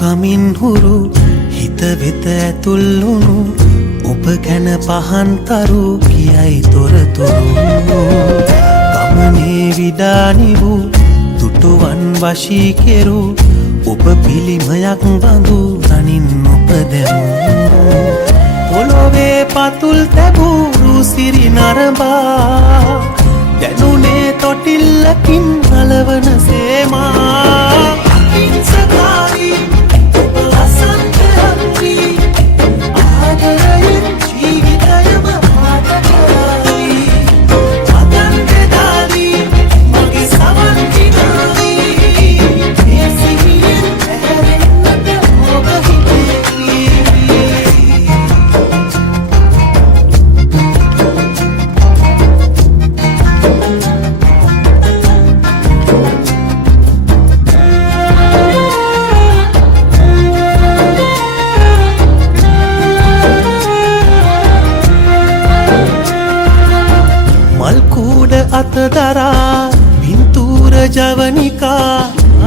kamin huru හිත වෙත ඇතුල්ලුණු ඔබ ගැන පහන්තරු කියයි තොරතුරු ගමනේ විඩානි වූ දුටුවන් වශී කෙරු ඔබ පිළිමයක් බඳු තනින් ඔබ දැමූ පොළොවේ පතුල් තැබූ සිරි නරඹා දැනුනේ තොටිල්ලකින් නලවන සේමා ඉන්සකාරී ඔබ අසන්තයන්වි ආදරයෙන් ජීවිතයම පාට කරයි අදන් දෙදාදී මගේ සවන් දිනාවී මේ සිහියෙන් ඇහැරෙන්නට ඔබ හිතේවි මල්කූඩ අතදරා පින්තූර ජවනිකා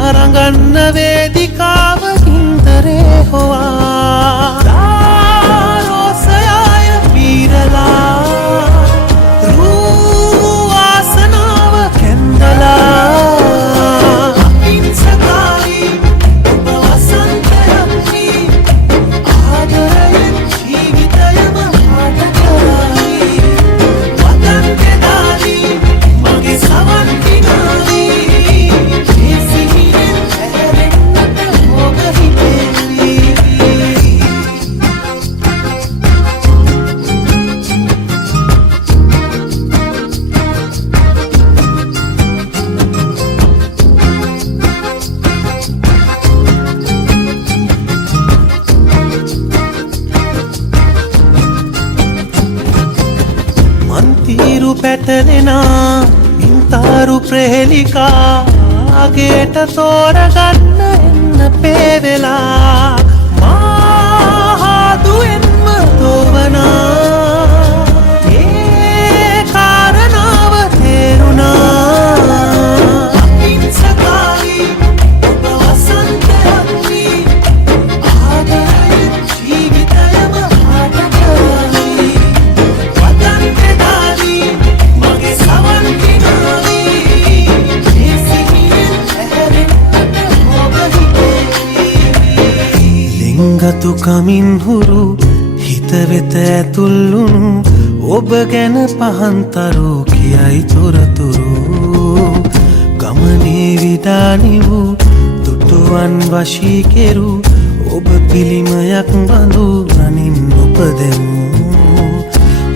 අරගන්න වේදිකාව ඉන්දරේ හොවා දාරෝසයාය පීරලා රූවාසනාව කැන්දලා අහිංසකාරී ඔබ වසන්තයන්වි ආදරයෙන් ජීවිතයම පාට කරයි වදන් දෙදාදී මගේ සවන් දිනාවී මේ සිහියෙන් ඇහැරෙන්නට ඔබ හිතේවි මන්තිරු පැටලෙනා පින්තාරු ප්‍රහෙලිකා ආගේට තෝරගන්න එන්න පේවෙලා මාහාදුවෙන්ම තෝවනා ඒ කාරණාව තේරුණා අහිංසකාරී ඔබ වසන්තයන්වි ආදරයෙන් ජීවිතයම පාට කරයි වදන් දෙදාදී මගේ සවන් දිනාවී මේ සිහියෙන් ඇහැරෙන්නට ඔබ හිතේවි ලිංගතු kamin huru හිත වෙත ඇතුල්ලුණු ඔබ ගැන පහන්තරු කියයි තොරතුරු ගමනේ විඩානි වූ දුටුවන් වශී කෙරු ඔබ පිළිමයක් බඳු නනින් ඔබ දැමූ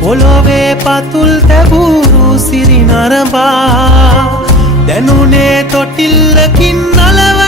පොළොවේ පතුල් තැබූ සිරි නරඹා දැනුනේ තොටිල්ලකින් නලව